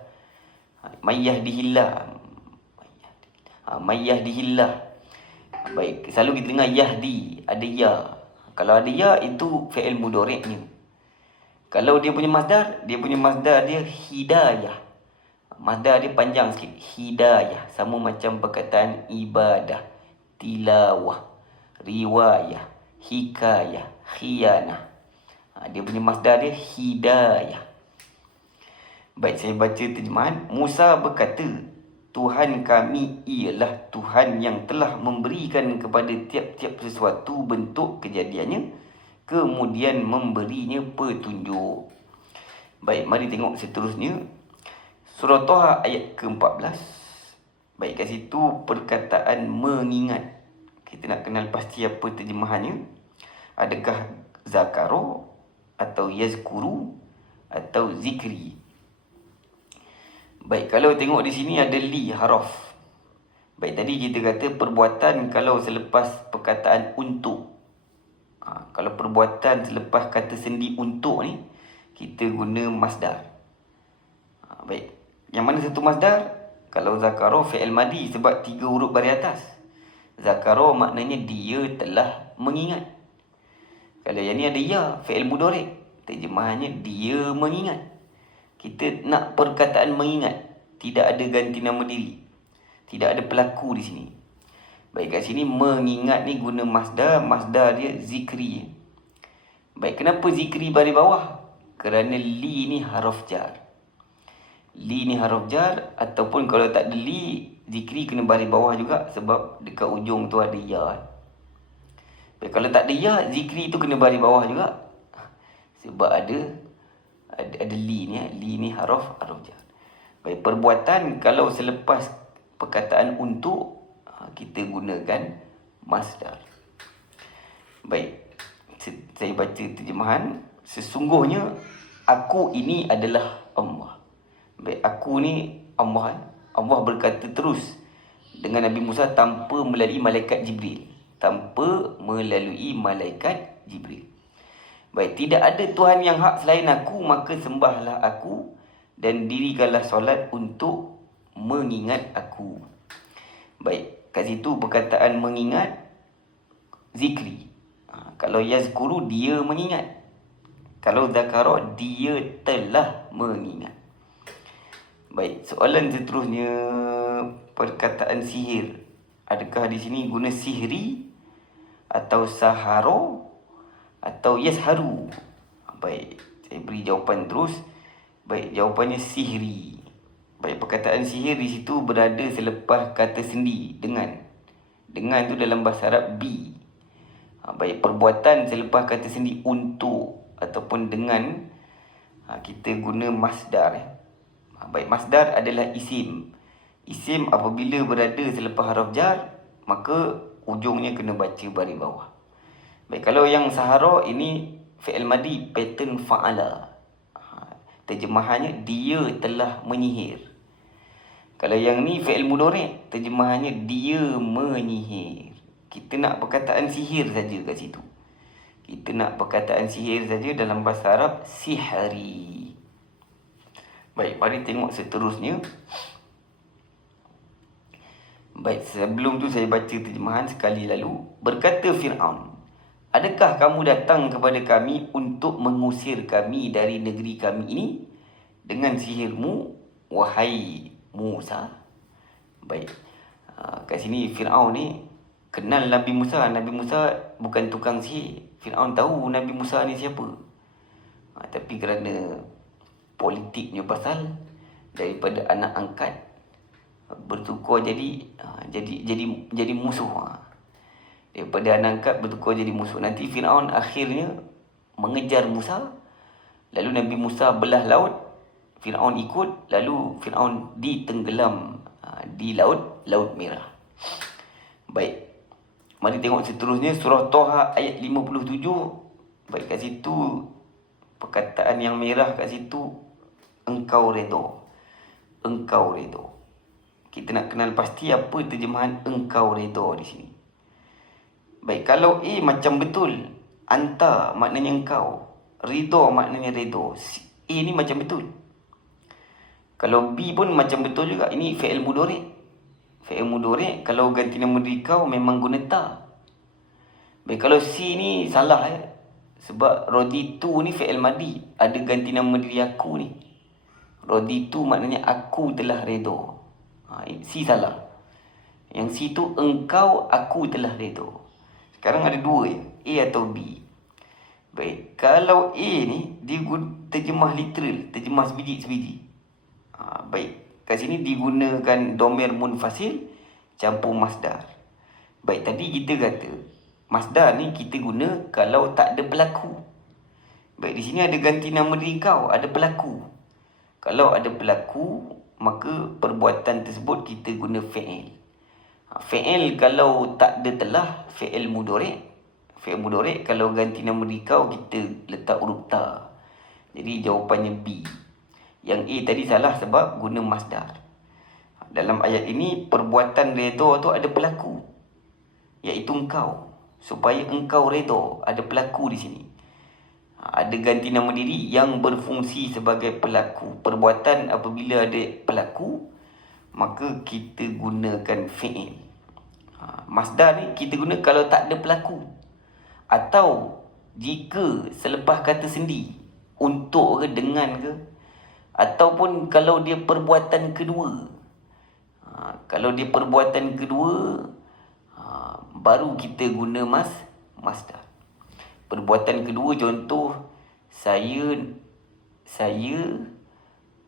Baik, selalu kita dengar yahdi, ada ya. Kalau ada ya, itu fi'il mudhari'nya. Kalau dia punya masdar dia hidayah. Masdar dia panjang sikit, hidayah. Sama macam perkataan ibadah, tilawah, riwayah, hikayah, khiyanah. Dia punya masdar dia hidayah. Baik, saya baca terjemahan. Musa berkata, Tuhan kami ialah Tuhan yang telah memberikan kepada tiap-tiap sesuatu bentuk kejadiannya, kemudian memberinya petunjuk. Baik, mari tengok seterusnya. Surah Toha ayat ke-14. Baik, kat situ perkataan mengingat. Kita nak kenal pasti apa terjemahannya. Adakah zakaro atau yazkuru atau zikri. Baik, kalau tengok di sini ada li haraf. Baik, tadi kita kata perbuatan kalau selepas perkataan untuk. Kalau perbuatan selepas kata sendi untuk ni, kita guna masdar. Baik, yang mana satu masdar? Kalau zakara fi'il madi sebab 3 huruf baris atas. Zakara maknanya dia telah mengingat. Kalau yang ni ada ya, fi'il mudhari', terjemahannya dia mengingat. Kita nak perkataan mengingat, tidak ada ganti nama diri, tidak ada pelaku di sini. Baik, kat sini mengingat ni guna masdar, masdar dia zikri. Baik, kenapa zikri baris bawah? Kerana li ni haraf jar. Li ni haraf jar, ataupun kalau tak ada li, zikri kena baris bawah juga sebab dekat ujung tu ada ya. Baik, kalau tak ada ya, zikri tu kena baris bawah juga sebab ada li ni. Li ni haraf jar. Baik, perbuatan kalau selepas perkataan untuk, kita gunakan masdar. Baik, saya baca terjemahan. Sesungguhnya aku ini adalah Allah. Baik, aku ni Allah. Allah berkata terus dengan Nabi Musa tanpa melalui malaikat Jibril. Tanpa melalui malaikat Jibril. Baik, tidak ada Tuhan yang hak selain aku, maka sembahlah aku dan dirikanlah solat untuk mengingat aku. Baik, kat situ perkataan mengingat zikri. Kalau yazkuru, dia mengingat. Kalau zakara, dia telah mengingat. Baik, soalan seterusnya, perkataan sihir. Adakah di sini guna sihri atau saharo atau yasharu? Baik, saya beri jawapan terus. Baik, jawapannya sihri. Baik, perkataan sihir di situ berada selepas kata sendi, dengan. Dengan tu dalam bahasa Arab bi. Baik, perbuatan selepas kata sendi untuk ataupun dengan, kita guna masdar. Baik, masdar adalah isim. Isim apabila berada selepas haraf jar, maka ujungnya kena baca baris bawah. Baik, kalau yang sahara ini fi'il madi pattern fa'ala. Terjemahannya dia telah menyihir. Kalau yang ni fi'il mudhari', terjemahannya dia menyihir. Kita nak perkataan sihir saja kat situ. Kita nak perkataan sihir saja dalam bahasa Arab, sihri. Baik, mari tengok seterusnya. Baik, sebelum tu saya baca terjemahan sekali lalu. Berkata Fir'aun, adakah kamu datang kepada kami untuk mengusir kami dari negeri kami ini dengan sihirmu, wahai Musa? Baik, kat sini Fir'aun ni kenal Nabi Musa. Nabi Musa bukan tukang sihir. Fir'aun tahu Nabi Musa ni siapa. Tapi kerana politiknya pasal, daripada anak angkat bertukar jadi musuh. Daripada anak angkat bertukar jadi musuh. Nanti Fir'aun akhirnya mengejar Musa. Lalu Nabi Musa belah laut, Fir'aun ikut. Lalu Fir'aun ditenggelam di Laut Merah. Baik, mari tengok seterusnya. Surah Toha ayat 57. Baik, kat situ perkataan yang merah kat situ, engkau redha. Engkau redha. Kita nak kenal pasti apa terjemahan engkau redha di sini. Baik, kalau A macam betul, anta maknanya engkau, ridha maknanya redha. A ni macam betul. Kalau B pun macam betul juga. Ini fi'il mudhari'. Fi'il mudhari' kalau ganti nama diri kau memang guna ta. Baik, kalau C ni salah sebab raditu ni fi'il madi, ada ganti nama diri aku ni. Raditu maknanya aku telah redha. C salah. Yang C tu engkau, aku telah redha. Sekarang ada dua je, A atau B. Baik, kalau A ni dia terjemah literal, terjemah sebiji-sebiji. Baik, kat sini digunakan domir munfasil campur masdar. Baik, tadi kita kata masdar ni kita guna kalau tak ada pelaku. Baik, di sini ada ganti nama diri kau, ada pelaku. Kalau ada pelaku, maka perbuatan tersebut kita guna fi'il. Fi'il kalau tak ada telah, fi'il mudhari'. Fi'il mudhari' kalau ganti nama diri kau, kita letak huruf ta. Jadi jawapannya B. Yang A tadi salah sebab guna masdar. Dalam ayat ini, perbuatan redha tu ada pelaku, iaitu engkau. Supaya engkau redha, ada pelaku di sini. Ada ganti nama diri yang berfungsi sebagai pelaku. Perbuatan apabila ada pelaku, maka kita gunakan fi'il. Masdar ni kita guna kalau tak ada pelaku, atau jika selepas kata sendi, untuk ke, dengan ke, ataupun kalau dia perbuatan kedua. Kalau dia perbuatan kedua, baru kita guna masdar. Perbuatan kedua, contoh, saya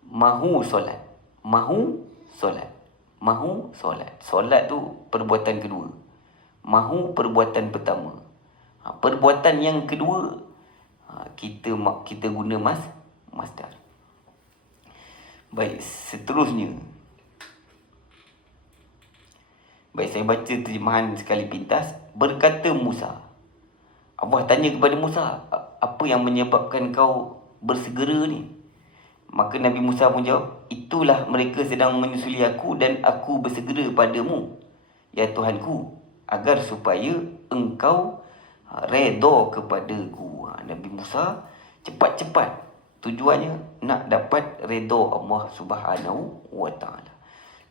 mahu solat. Mahu solat. Solat tu perbuatan kedua. Mahu perbuatan pertama. Perbuatan yang kedua, kita guna masdar. Baik, seterusnya. Baik, saya baca terjemahan sekali pintas. Berkata Musa. Allah tanya kepada Musa, apa yang menyebabkan kau bersegera ni? Maka Nabi Musa pun jawab, itulah mereka sedang menyusuli aku dan aku bersegera padamu, ya Tuhanku, agar supaya engkau redha kepadaku. Nabi Musa cepat-cepat, tujuannya nak dapat redha Allah Subhanahu wa ta'ala.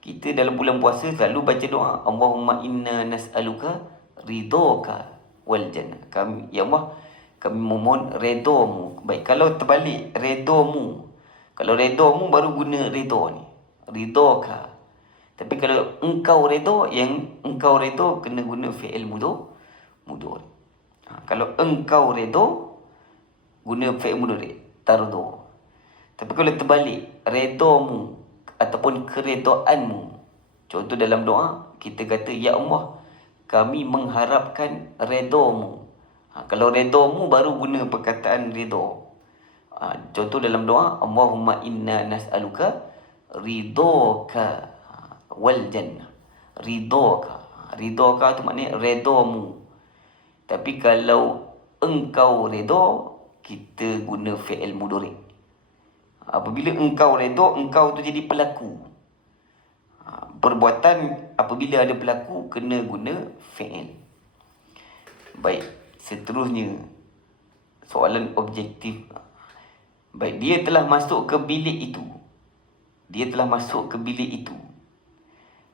Kita dalam bulan puasa selalu baca doa, Allahumma inna nas'aluka ridhaka wal jannah. Ya Allah, kami memohon redha-Mu. Baik, kalau terbalik, redha-Mu. Kalau redha-Mu baru guna redha ni. Ridhaka. Tapi kalau engkau redha, yang engkau redha kena guna fi'il mudhari. Kalau engkau redha, guna fi'il mudhari, tardha. Tapi kalau terbalik, redha-Mu ataupun keredaanmu. Contoh dalam doa, kita kata, ya Allah, kami mengharapkan redha-Mu. Kalau redha-Mu baru guna perkataan redha. Contoh dalam doa, Allahumma inna nas'aluka ridhaka wal jannah. Ridhaka tu maknanya redha-Mu. Tapi kalau engkau redha, kita guna fi'il mudhari. Apabila engkau redha, engkau tu jadi pelaku. Perbuatan apabila ada pelaku kena guna fi'il. Baik, seterusnya soalan objektif. Baik, dia telah masuk ke bilik itu.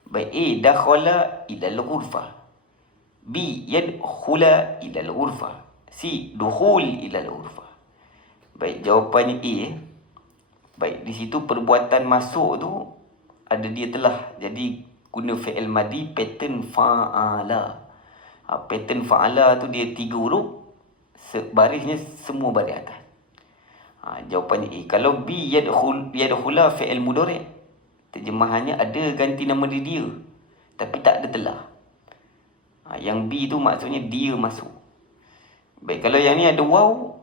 Baik, A, dakhala ilal ghurfah. B, yadkhula ilal ghurfah. C, dukhul ilal ghurfah. Baik, jawapannya A. Baik, di situ perbuatan masuk tu ada dia telah. Jadi guna fi'il madi pattern fa'ala. Pattern fa'ala tu dia 3 huruf, barisnya semua baris atas. Jawapannya A. Kalau B, yadkhula fi'il mudhari', terjemahannya ada ganti nama dia, tapi tak ada telah. Yang B tu maksudnya dia masuk. Baik, kalau yang ni ada waw,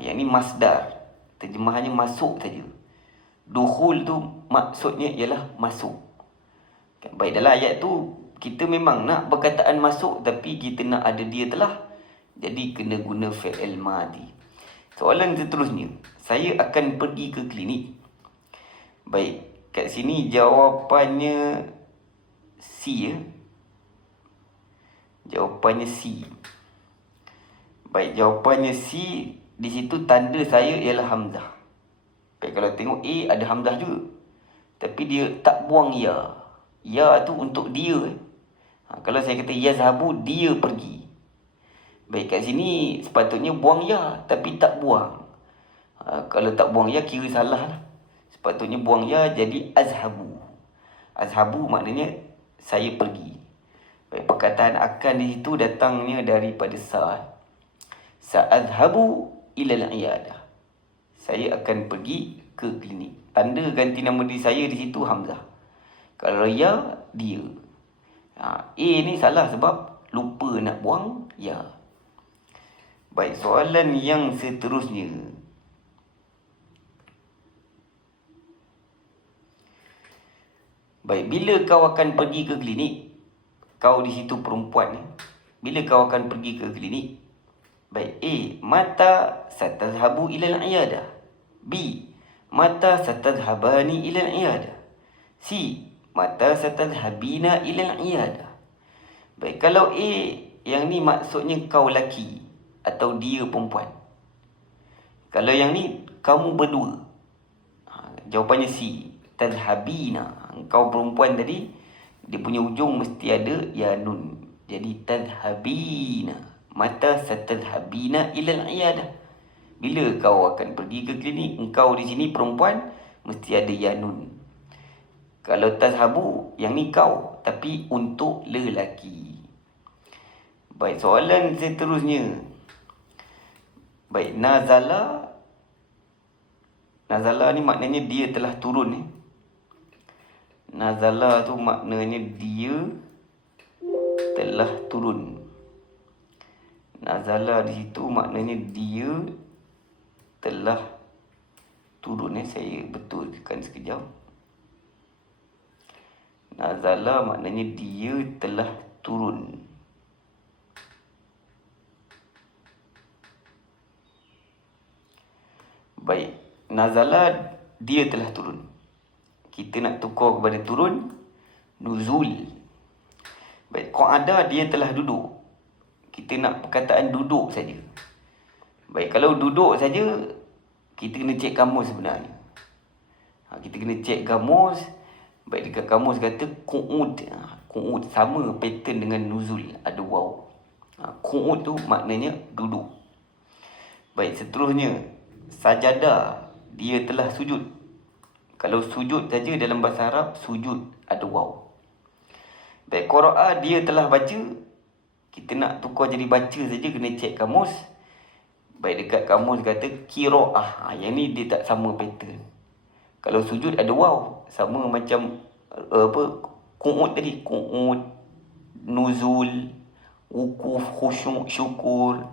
yang ni masdar, terjemahannya masuk saja. Dukhul tu maksudnya ialah masuk. Baik, dalam ayat tu kita memang nak perkataan masuk, tapi kita nak ada dia telah. Jadi kena guna fi'il madi. Soalan seterusnya, saya akan pergi ke klinik. Baik, kat sini jawapannya C ya. Jawapannya C. Baik, jawapannya C. Di situ tanda saya ialah hamzah. Baik, kalau tengok A ada hamzah juga, tapi dia tak buang ya. Ya tu untuk dia. Kalau saya kata yazhabu, dia pergi. Baik, kat sini sepatutnya buang ya, tapi tak buang. Kalau tak buang ya, kira salah lah. Sepatutnya buang ya, jadi azhabu. Azhabu maknanya saya pergi. Baik, perkataan akan di situ datangnya daripada sa'adhabu ilal iyadah. Saya akan pergi ke klinik. Tanda ganti nama diri saya di situ hamzah. Kalau ya, dia. A ni salah sebab lupa nak buang ya. Baik, soalan yang seterusnya. Baik, bila kau akan pergi ke klinik? Kau di situ perempuan ni. Bila kau akan pergi ke klinik? Baik, A, mata satadhabu ilal iyadah. B, mata satadhabani ilal iyadah. C, mata satadhabina ilal iyadah. Baik, kalau A, yang ni maksudnya kau laki atau dia perempuan. Kalau yang ni, kamu berdua. Jawapannya C, tadhabina. Engkau perempuan tadi, dia punya ujung mesti ada ya nun. Jadi tadhhabina, mata satadhhabina ilal iyadah. Bila kau akan pergi ke klinik, engkau di sini perempuan, mesti ada ya nun. Kalau tazhabu, yang ni kau, tapi untuk lelaki. Baik, soalan seterusnya. Baik, nazala ni maknanya dia telah turun. Nazala tu maknanya dia telah turun. Nazala di situ maknanya dia telah turun. Saya betulkan sekejap. Nazala maknanya dia telah turun. Baik, nazala dia telah turun. Kita nak tukar kepada turun, nuzul. Baik, qa'ada dia telah duduk. Kita nak perkataan duduk saja. Baik, kalau duduk saja, kita kena cek kamus sebenarnya. Kita kena cek kamus. Baik, dekat kamus kata qu'ud. Qu'ud sama pattern dengan nuzul, ada waw. Qu'ud tu maknanya duduk. Baik, seterusnya sajadah, dia telah sujud. Kalau sujud saja dalam bahasa Arab, sujud ada waw. Baik, qara'a dia telah baca. Kita nak tukar jadi baca saja, kena cek kamus. Baik, dekat kamus kata qira'ah. Yang ni dia tak sama pattern. Kalau sujud ada waw, sama macam qu'ud tadi, qu'ud, nuzul, wukuf, khusyuk, syukur.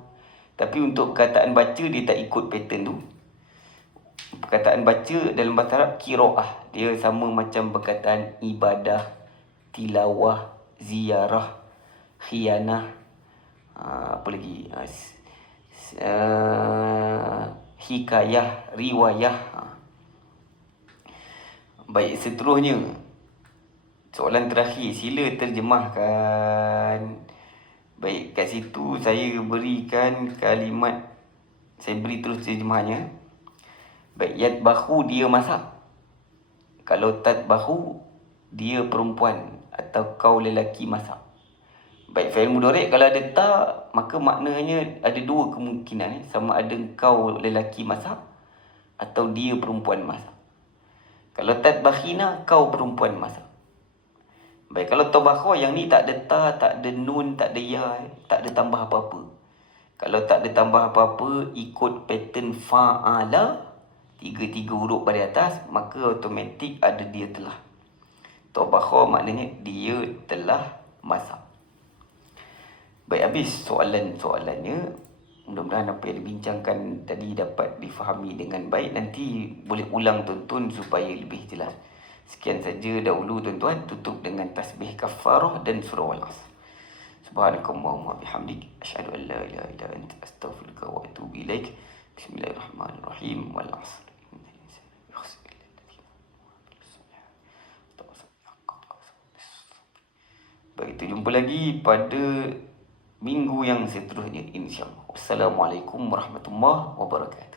Tapi untuk perkataan baca dia tak ikut pattern tu. Perkataan baca dalam bahasa Arab qira'ah, dia sama macam perkataan ibadah, tilawah, ziarah, khianah, apa lagi, hikayah, riwayah. Baik, seterusnya soalan terakhir, sila terjemahkan. Baik, kat situ saya berikan kalimat, saya beri terus terjemahannya. Baik, yatbahu dia masak. Kalau tatbahu, dia perempuan atau kau lelaki masak. Baik, fi'il mudhari' kalau ada ta, maka maknanya ada dua kemungkinan. Sama ada kau lelaki masak atau dia perempuan masak. Kalau tatbakhina, kau perempuan masak. Baik, kalau tabakha, yang ni tak ada ta, tak ada nun, tak ada ya, tak ada tambah apa-apa. Kalau tak ada tambah apa-apa, ikut pattern fa'ala, tiga huruf pada atas, maka automatik ada dia telah. Tabakha maknanya dia telah masak. Baik, habis soalannya. Mudah-mudahan apa yang dibincangkan tadi dapat difahami dengan baik. Nanti boleh ulang tonton supaya lebih jelas. Sekian saja dahulu tuan-tuan. Tutup dengan tasbih kafarah dan surah Al-Asr. Subhanakallahumma bihamdik, asyhadu an la ilaha illa anta, astaghfiruka wa atubu ilaik. Bismillahirrahmanirrahim. Wal 'asr. Baik, kita jumpa lagi pada minggu yang seterusnya, insya-Allah. Wassalamualaikum warahmatullahi wabarakatuh.